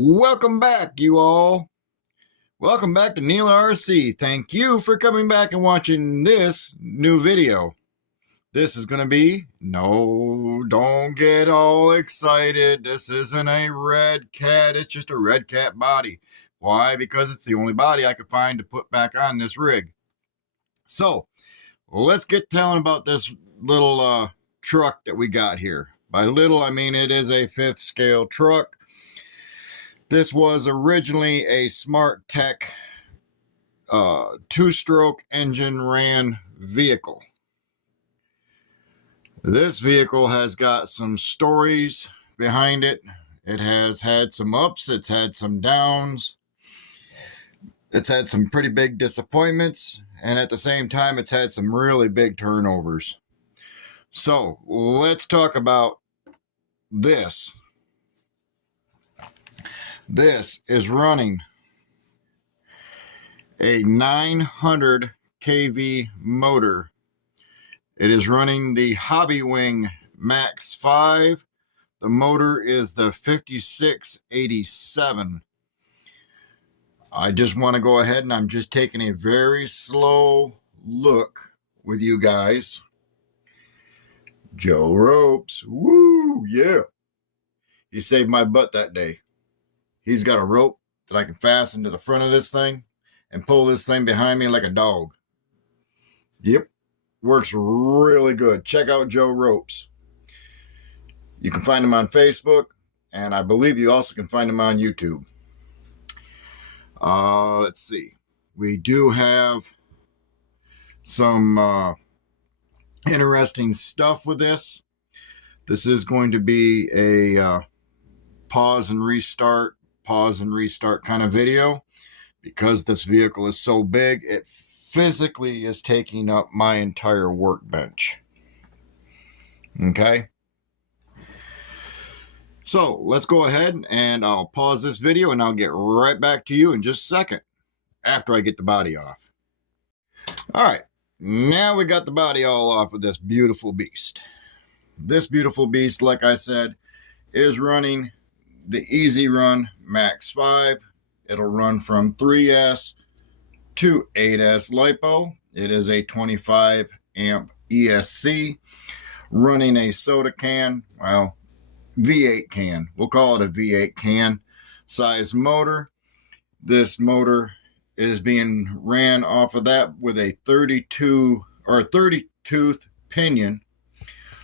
Welcome back, you all. Welcome back to Neil RC. Thank you for coming back and watching this new video. This is going to be, no, don't get all excited. This isn't a red cat. It's just a red cat body. Why? Because it's the only body I could find to put back on this rig. So, let's get telling about this little truck that we got here. By little, I mean it is a 5th scale truck. This was originally a Smartech 2-stroke engine ran vehicle. This vehicle has got some stories behind it. It has had some ups, it's had some downs, it's had some pretty big disappointments, and at the same time it's had some really big turnovers. So let's talk about this. This is running a 900 kV motor. It is running the Hobbywing Max 5. The motor is the 5687. I just want to go ahead and I'm just taking a very slow look with you guys. Joe Ropes, woo, yeah. He saved my butt that day. He's got a rope that I can fasten to the front of this thing and pull this thing behind me like a dog. Yep, works really good. Check out Joe Ropes. You can find him on Facebook, and I believe you also can find him on YouTube. Let's see. We do have some interesting stuff with this. This is going to be a pause and restart kind of video, because this vehicle is so big it physically is taking up my entire workbench. Okay, so let's go ahead and I'll pause this video and I'll get right back to you in just a second after I get the body off. All right, now we got the body all off of this beautiful beast. This beautiful beast, like I said, is running the Easy Run Max 5. It'll run from 3S to 8S LiPo. It is a 25 amp ESC running a soda can, well, V8 can. We'll call it a V8 can size motor. This motor is being ran off of that with a 30 tooth pinion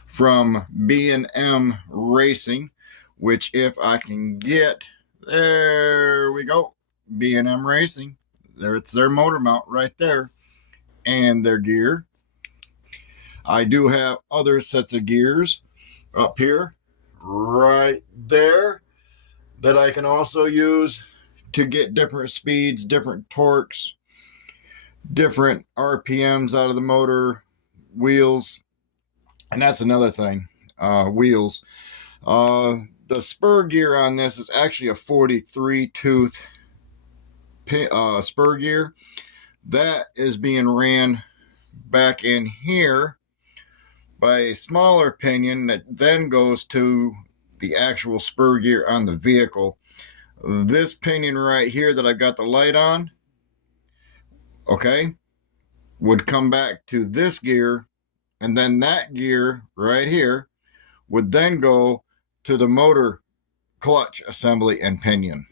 from B&M Racing, which if I can get, there we go, B&M Racing. There, it's their motor mount right there, and their gear. I do have other sets of gears up here, right there, that I can also use to get different speeds, different torques, different RPMs out of the motor, wheels, and that's another thing, wheels. The spur gear on this is actually a 43 tooth spur gear. That is being ran back in here by a smaller pinion that then goes to the actual spur gear on the vehicle. This pinion right here that I got the light on, okay, would come back to this gear, and then that gear right here would then go to the motor clutch assembly and pinion.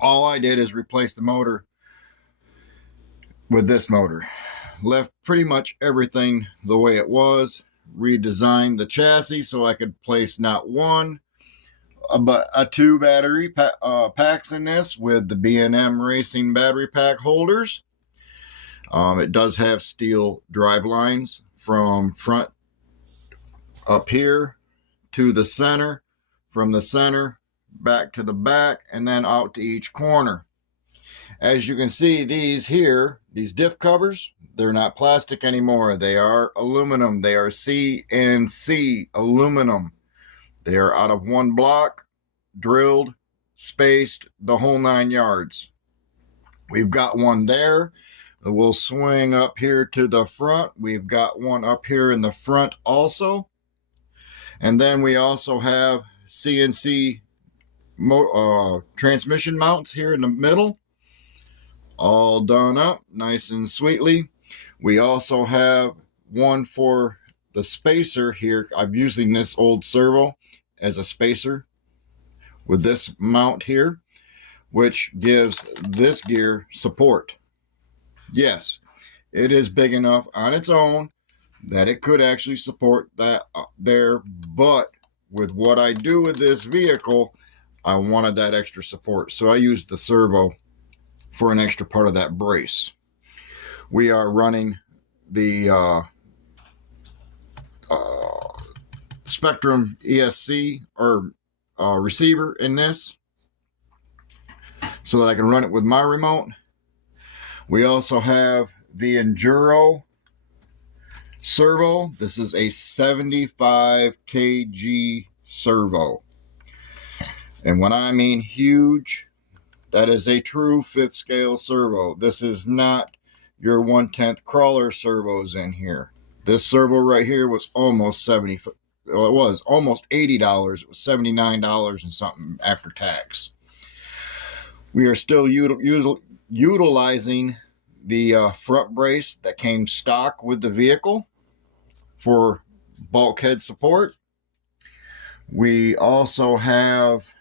All I did is replace the motor with this motor. Left pretty much everything the way it was. Redesigned the chassis so I could place not one, but two battery packs in this with the B&M Racing battery pack holders. It does have steel drive lines from front up here to the center, from the center back to the back, and then out to each corner. As you can see, these here, these diff covers, they're not plastic anymore. They are aluminum. They are CNC aluminum. They are out of one block, drilled, spaced, the whole 9 yards. We've got one there. We'll swing up here to the front. We've got one up here in the front also. And then we also have CNC transmission mounts here in the middle, all done up nice and sweetly. We also have one for the spacer here. I'm using this old servo as a spacer with this mount here, which gives this gear support. Yes, it is big enough on its own that it could actually support that there, but with what I do with this vehicle, I wanted that extra support, so I used the servo for an extra part of that brace. We are running the Spectrum ESC or receiver in this so that I can run it with my remote. We also have the Enduro servo. This is a 75 kg servo. And when I mean huge, that is a true 5th scale servo. This is not your 1/10 crawler servos in here. This servo right here was almost $70. Well, it was almost $80. It was $79 and something after tax. We are still utilizing the front brace that came stock with the vehicle for bulkhead support. We also have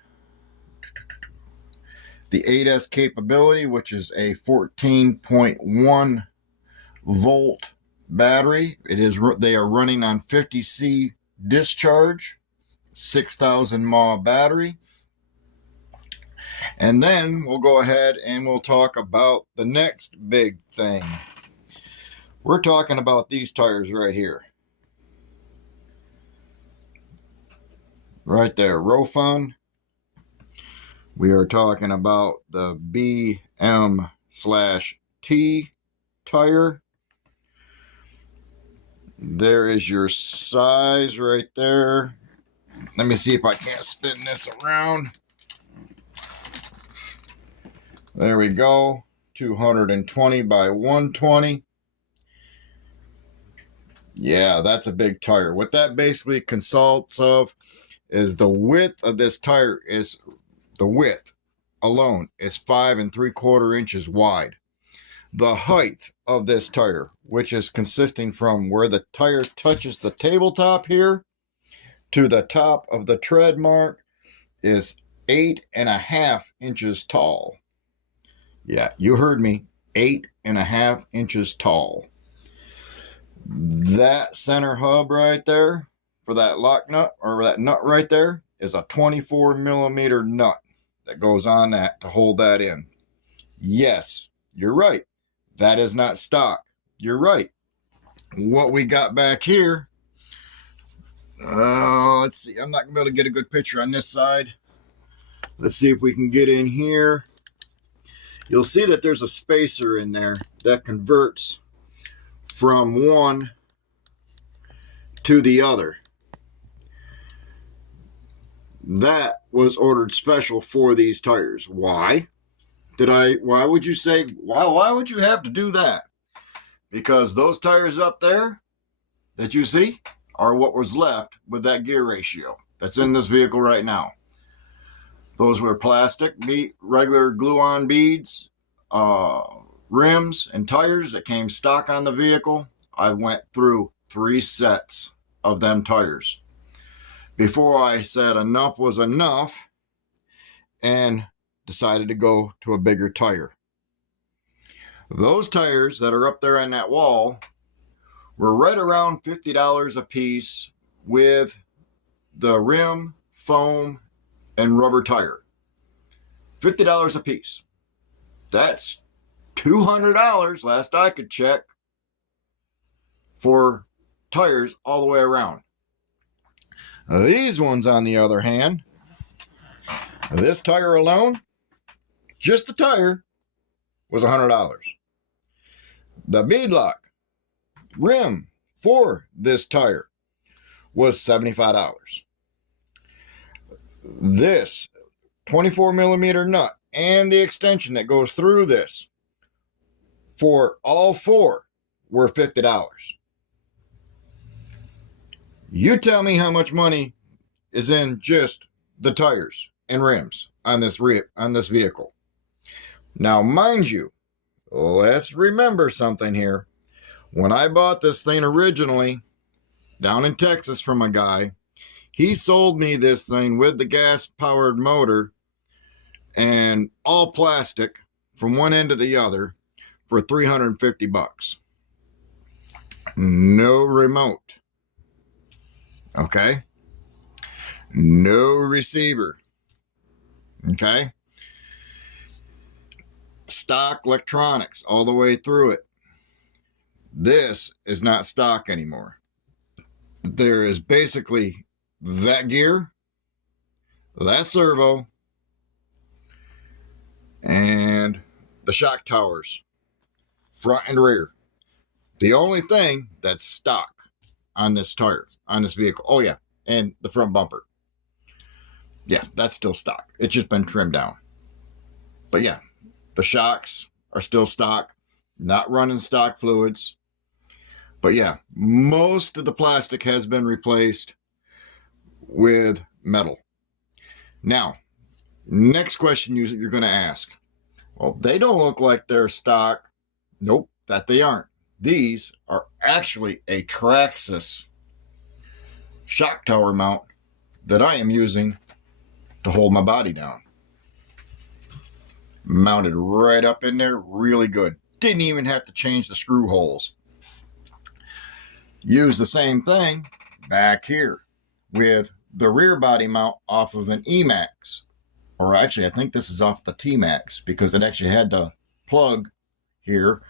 the 8S capability, which is a 14.1 volt battery. They are running on 50C discharge, 6,000 mAh battery. And then we'll go ahead and we'll talk about the next big thing. We're talking about these tires right here. Right there, Rofun. We are talking about the BM/T tire. There is your size right there. Let me see if I can't spin this around. There we go. 220 by 120. Yeah, that's a big tire. What that basically consists of is the width of this tire is, the width alone is 5 3/4 inches wide. The height of this tire, which is consisting from where the tire touches the tabletop here to the top of the tread mark, is 8.5 inches tall. Yeah, you heard me, 8.5 inches tall. That center hub right there for that lock nut, or that nut right there, is a 24 millimeter nut that goes on that to hold that in. Yes, you're right. That is not stock. You're right. What we got back here, let's see. I'm not going to be able to get a good picture on this side. Let's see if we can get in here. You'll see that there's a spacer in there that converts from one to the other. That was ordered special for these tires. Why? Why would you say, why would you have to do that? Because those tires up there that you see are what was left with that gear ratio that's in this vehicle right now. Those were plastic, regular glue-on beads, rims, and tires that came stock on the vehicle. I went through 3 sets of them tires before I said enough was enough and decided to go to a bigger tire. Those tires that are up there on that wall were right around $50 a piece with the rim, foam, and rubber tire. $50 a piece. That's $200 last I could check for tires all the way around. These ones, on the other hand, this tire alone, just the tire, was $100. The beadlock rim for this tire was $75. This 24 millimeter nut and the extension that goes through this for all 4 were $50. You tell me how much money is in just the tires and rims on this vehicle. Now, mind you, let's remember something here. When I bought this thing originally down in Texas from a guy, he sold me this thing with the gas-powered motor and all plastic from one end to the other for $350. No remote. Okay? No receiver. Okay? Stock electronics all the way through it. This is not stock anymore. There is basically that gear, that servo, and the shock towers, front and rear. The only thing that's stock on this tire, on this vehicle. Oh yeah, and the front bumper. Yeah, that's still stock. It's just been trimmed down. But yeah, the shocks are still stock, not running stock fluids. But yeah, most of the plastic has been replaced with metal. Now, next question you're going to ask. Well, they don't look like they're stock. Nope, that they aren't. These are actually a Traxxas shock tower mount that I am using to hold my body down. Mounted right up in there, really good. Didn't even have to change the screw holes. Use the same thing back here with the rear body mount off of an E-Max. Or actually, I think this is off the T-Max because it actually had the plug here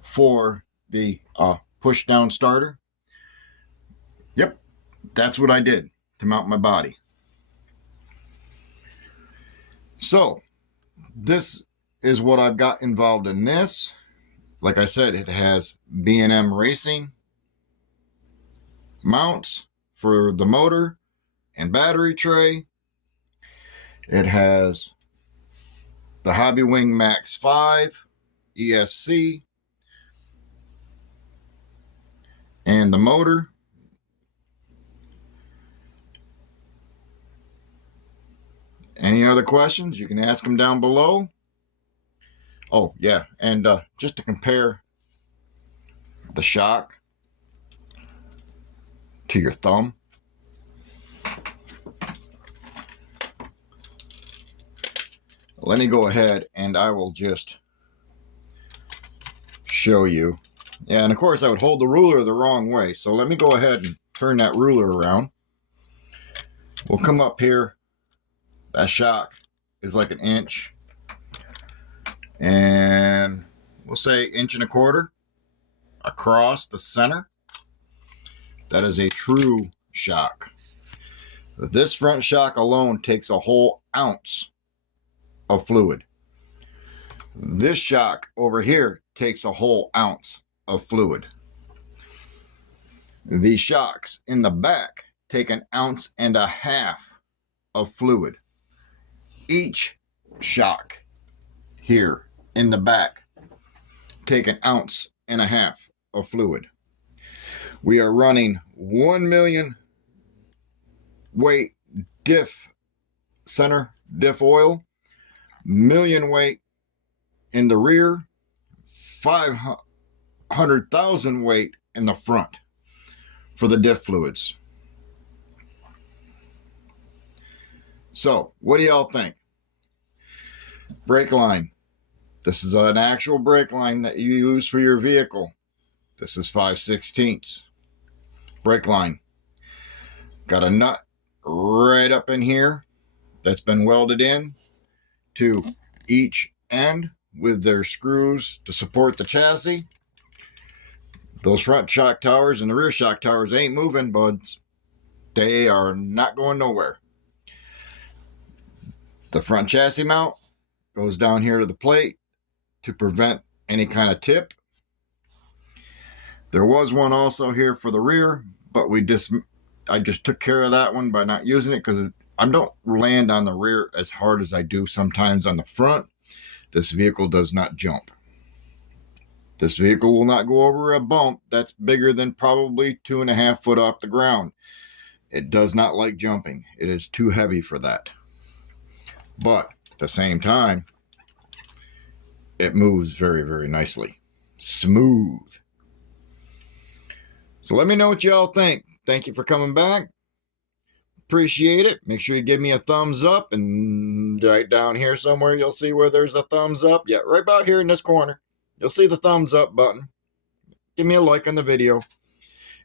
for the push down starter. Yep, that's what I did to mount my body. So, this is what I've got involved in this. Like I said, it has B&M Racing mounts for the motor and battery tray. It has the Hobbywing Max 5 ESC and the motor. Any other questions? You can ask them down below. Oh, yeah, and just to compare the shock to your thumb. Let me go ahead and I will just show you. Yeah, and of course I would hold the ruler the wrong way. So let me go ahead and turn that ruler around. We'll come up here. That shock is like 1 inch. And we'll say 1.25 inches across the center. That is a true shock. This front shock alone takes a whole ounce of fluid. This shock over here takes a whole ounce of fluid. These shocks in the back take 1.5 ounces of fluid. Each shock here in the back take 1.5 ounces of fluid. We are running 1 million weight center diff oil, million weight in the rear, 500,000 weight in the front for the diff fluids. So, what do y'all think? Brake line. This is an actual brake line that you use for your vehicle. This is 5/16 brake line. Got a nut right up in here that's been welded in to each end with their screws to support the chassis. Those front shock towers and the rear shock towers ain't moving, buds. They are not going nowhere. The front chassis mount goes down here to the plate to prevent any kind of tip. There was one also here for the rear, but I just took care of that one by not using it because I don't land on the rear as hard as I do sometimes on the front. This vehicle does not jump. This vehicle will not go over a bump that's bigger than probably 2.5 foot off the ground. It does not like jumping. It is too heavy for that. but at the same time, it moves very, very nicely. Smooth. So let me know what y'all think. Thank you for coming back. Appreciate it. Make sure you give me a thumbs up, and right down here somewhere you'll see where there's a thumbs up. Yeah, right about here in this corner. You'll see the thumbs up button. Give me a like on the video.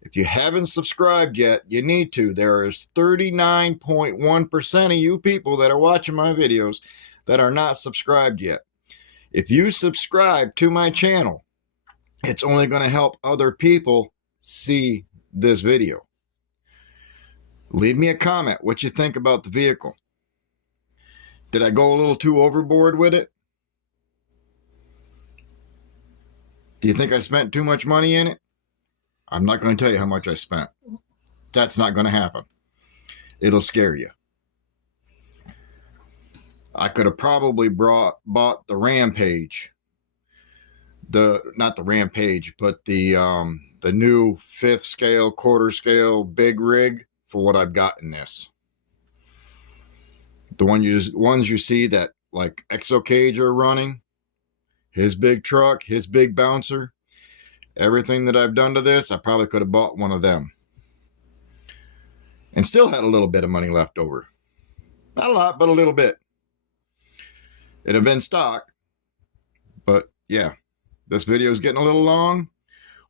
If you haven't subscribed yet, you need to. There is 39.1% of you people that are watching my videos that are not subscribed yet. If you subscribe to my channel, it's only going to help other people see this video. Leave me a comment what you think about the vehicle. Did I go a little too overboard with it? Do you think I spent too much money in it? I'm not going to tell you how much I spent. That's not going to happen. It'll scare you. I could have probably bought the Rampage. Not the Rampage, but the new 5th scale, quarter scale, big rig for what I've got in this. The ones you see that like Exo Cage are running, his big truck, his big bouncer, everything that I've done to this, I probably could have bought one of them. And still had a little bit of money left over. Not a lot, but a little bit. It'd have been stock. But yeah, this video is getting a little long.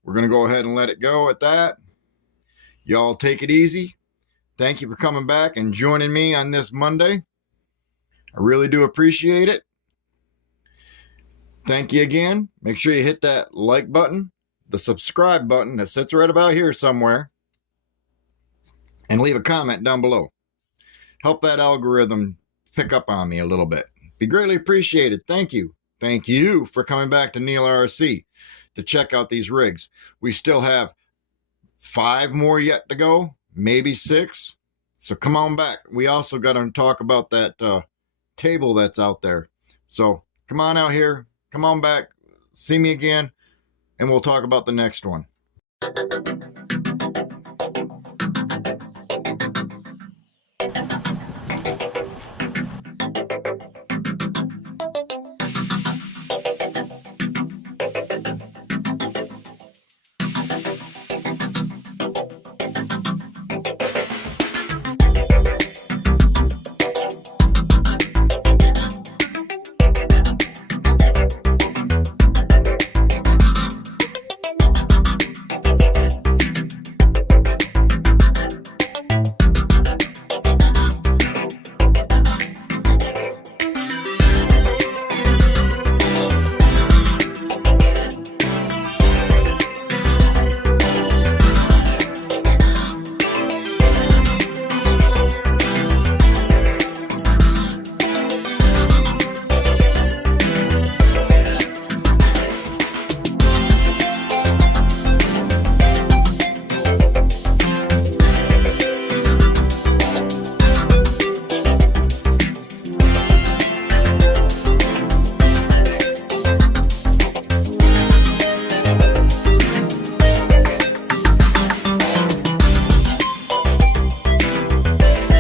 We're going to go ahead and let it go at that. Y'all take it easy. Thank you for coming back and joining me on this Monday. I really do appreciate it. Thank you again. Make sure you hit that like button, the subscribe button that sits right about here somewhere, and leave a comment down below. Help that algorithm pick up on me a little bit. Be greatly appreciated. Thank you. Thank you for coming back to Neil RC to check out these rigs. We still have 5 more yet to go, maybe 6. So come on back. We also got to talk about that table that's out there. So come on out here. Come on back. See me again. And we'll talk about the next one.